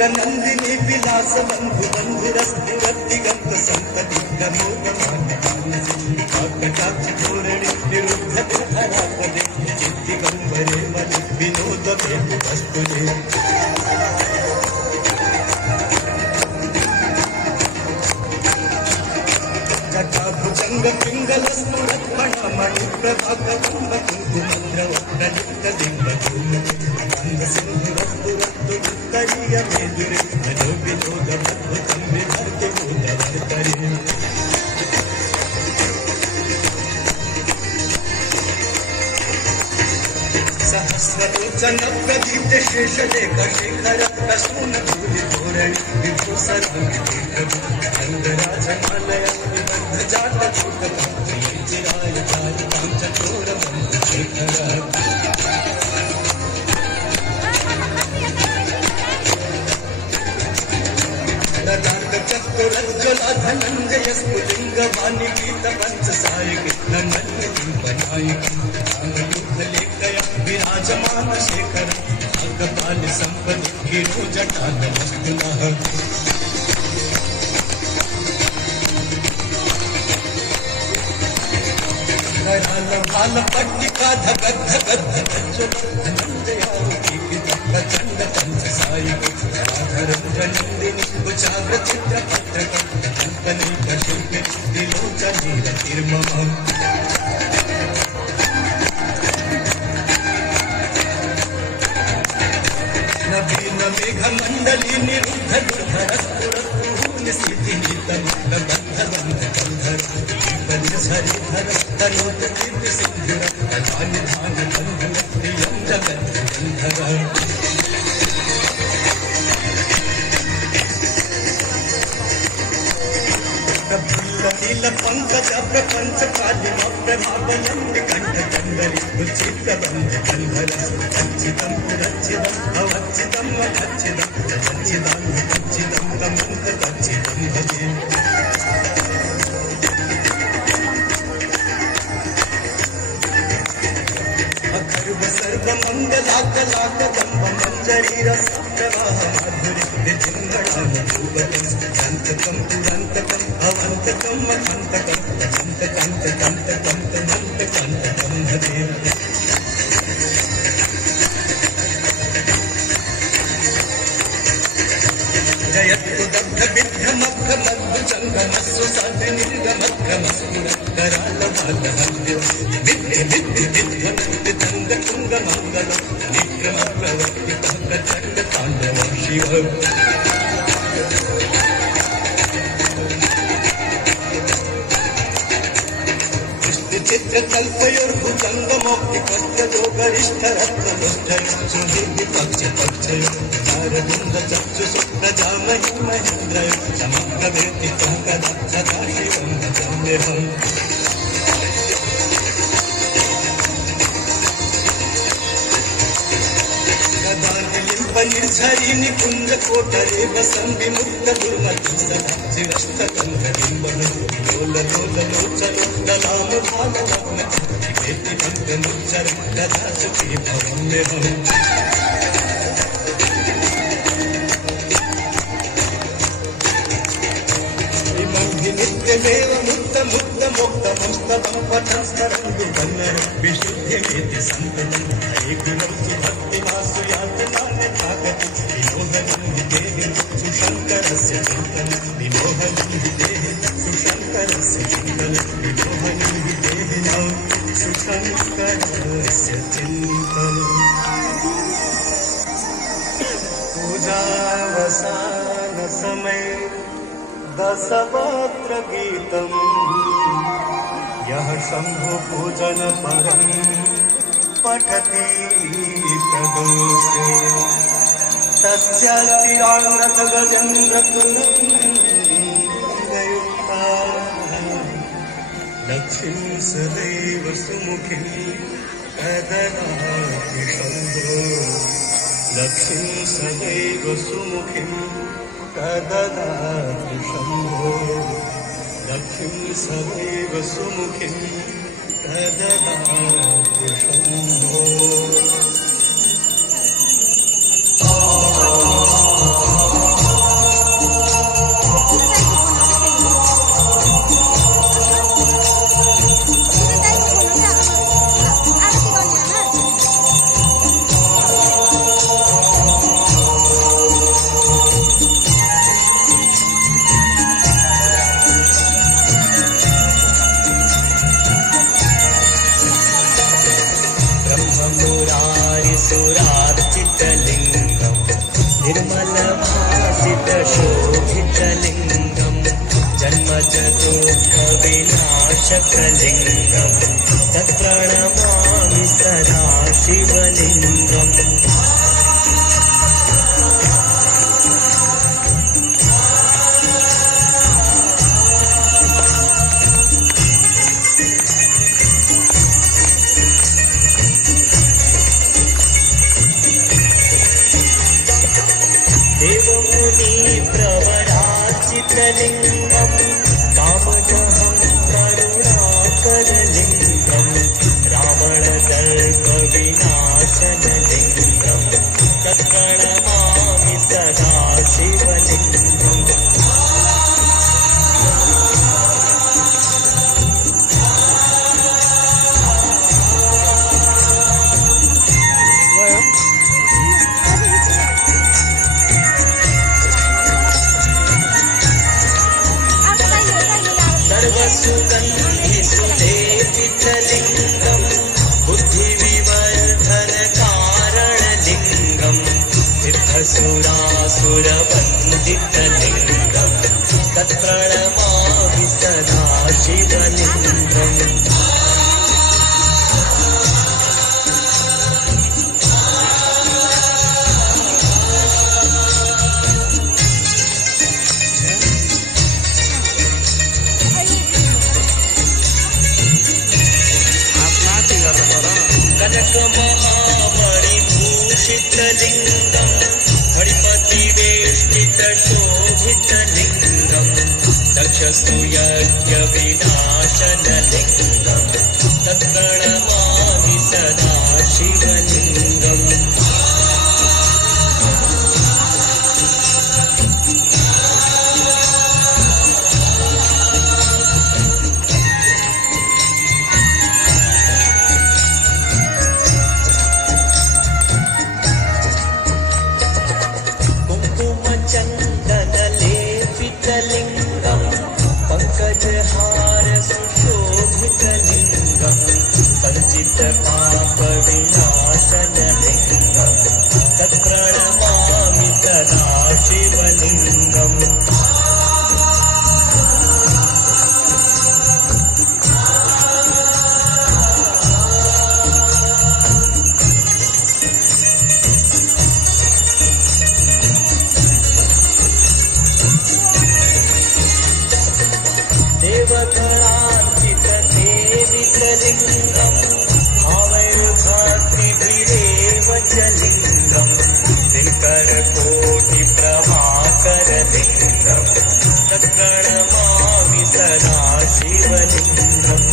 नंदिनी विलास बंधु बंधुरस दिगंत संतति नमोद काक्षी धोरणी निरुद्ध धरा पदे दिगंबरे मन विनोद भेद वस्तुजे जटाभुजंग पिंगल स्फुरत मणि प्रभाक कुंभ कुंकुमद्र वक्र लिप्त बिंब सिंधु रत्तु उत्तरीय मेदुरे मनो विनोद अद्भुतं विभर्ति भूतवर्तरे सहस्रलोचन प्रदीप्त शेषलेख शेखर प्रसून धूलि धोरणि विभूषण अंगराजमालय निबद्ध जात चूट चिराय चारितांच चोर बंधु शेखर चतुरज्ज्वला धनंजय स्फुलिंग वाणी गीत पंच सायिक नमन्य बनायिक लेखया विराजमान शेखर अगपाल संपन्न गिरो जटा नमस्तुनः भाल पट्टिका धगत धगत धनंजयारुकी प्रचंड पंच सायिक राधरंद्र नंदिनी कुचाग्र चित्र पत्रक कल्पनिक शिल्पी दिलोचनी रतिर्मम नवीन मेघ मंडली निरुद्ध दुर्धर स्फुरत्पुर स्थिति नितमग्न बंध बंध कंधर झरिधर तनोत दिव्य सिंधुर धान धान बंधुर प्रियं जगत गंधर नील पंकज प्रपंच कालिम प्रभावयन्त कंठ कंडली उचित बंध कंधर अच्छिदं पुरच्छिदं अवच्छिदं अवच्छिदं अच्छिदं अच्छिदं तमंत अच्छिदं भजे सर्व मंगलाक लाक दंभ मंजरी रस प्रवाह माधुरी निजिंगणाम भूवतं शांतकं पुरंतकं अवंतकं मखंतकं अचंतकं तंतकं तमंतकं तम भजे जयत्पुदग्ध विद्यमग्ध मद्भुजङ्गमस्सु साध निर्गमग्रमस्फुरत्कराल बालहल्य विद्य विद्य विद्वनन्द दंग तुंग मंगल विक्रम प्रवर्तितः प्रचंड तांडव शिव चित्र कल्पयोर्भुजंग मौक्ति कस्य जोगरिष्ठ रत्नलोष्ठय सुदीर्घ पक्ष पक्षय नारदुंद चक्षु सुप्रजामहि महेन्द्रय समग्र वेदितं कदा सदा शिवं भजाम्यहम् निर्झरी निकुंज कोटरे वसं विमुक्त दुर्मति सदा चिरस्तकंधबिंबन लोल लोल लोचलो दलाम भाल लग्न वेति पंक नुच्चर कदा सुखी भवम्यहम् इमं हि नित्यमेव मुक्त मुक्त मोक्त मोस्तम पठंस्तरंगु वन्नर विशुद्धेति संततं गुणवसु भक्तिमासु यात नान्य ताकति विमोहनं देहि सुशंकरस्य चिन्तनं विमोहनं देहि सुशंकरस्य चिन्तनं विमोहनं देहि सुशंकरस्य चिन्तनं पूजावसान समय दशपत्र गीतम् यः शंभु पूजन परं पठति प्रदोषे तस्यास्ति आनत गजेन्द्र कुलयुक्ता लक्ष्मीं सदैव सुमुखीं कदनाति शंभो लक्ष्मीं सदैव सुमुखीं कदनाति शंभो लक्ष्मीं सदैव सुमुखीं कदनाति शंभो सुरार्चितलिङ्गं निर्मलभासितशोभितलिङ्गं जन्मजदुःखविनाशकलिङ्गं तत्प्रणमामि सदा शिवलिङ्गम् प्रवराचितलिङ्गं कामजहं करुणाकरलिङ्गं रावणदर्पविनाशनलिङ्गं तत्प्रणमामि सदा शिवलिङ्गम् सुगन्धिसुलेपितलिङ्गं बुद्धिविवर्धनकारणलिङ्गं सिद्धसुरासुरवन्दितलिङ्गं तत्प्रणमामि सदा शिवलिङ्गम् कनकमहामणिभूषितलिङ्गं फणिपतिवेष्टितशोभितलिङ्गं दक्षसूयज्ञविनाशनलिङ्गं तत्प्रणमामि सदा शिवलिङ्गम् चन्दनलेपितलिङ्गं पङ्कजहार सुशोभितलिङ्गं सञ्चितपापविनाशनलिङ्गं तत्प्रणमामि सदा शिवलिङ्गम् देवगणार्चितसेवितलिङ्गं भावैर्भक्तिभिरेव च लिङ्गं दिनकरकोटिप्रभाकरलिङ्गं तत्प्रणमामि सदा शिवलिङ्गम्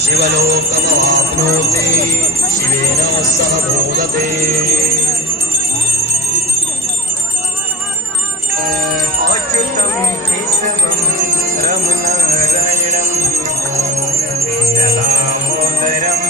शिवलोकमवाप्नोति शिवेन सह मोदते अच्युतं केशवं रमनारायणं दामोदरं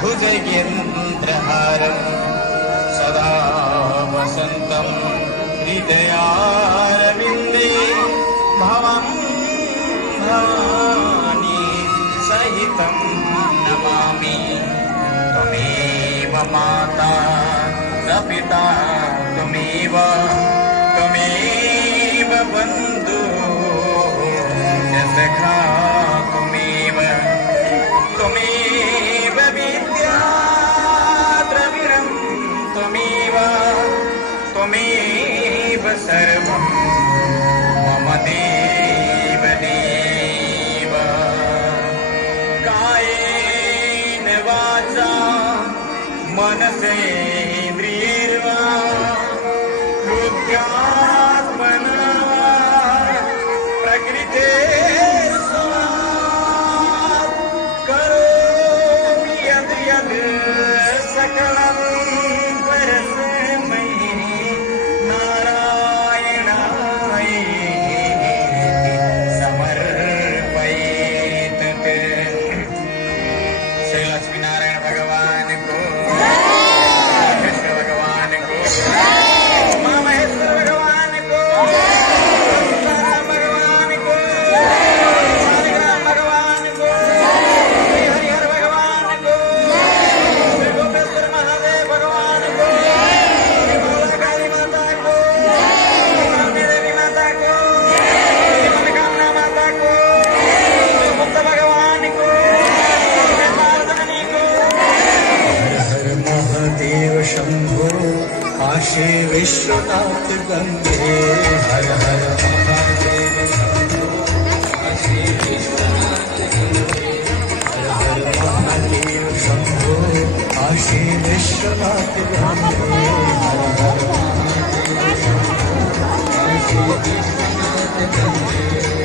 भुजगेन्द्रहारं सदा वसन्तं हृदयारविन्दे भवं भवानी सहितं नमामि त्वमेव माता न पिता त्वमेव बन्धु च सखा त्वमेव विद्या द्रविणं त्वमेव सर्वं मम देव कायेन वाचा मनसेन्द्रियैर्वा बुद्ध्यात्मना प्रकृते करोमि यद् सकलं परस्मै नारायणाय काशी विश्वनाथ गंगे हर हर महादेव शंभो काशी विश्वनाथ गंगे हर हर महादेव शंभो काशी विश्वनाथ गंगे हर हर महादेव शंभो काशी विश्वनाथ गंगे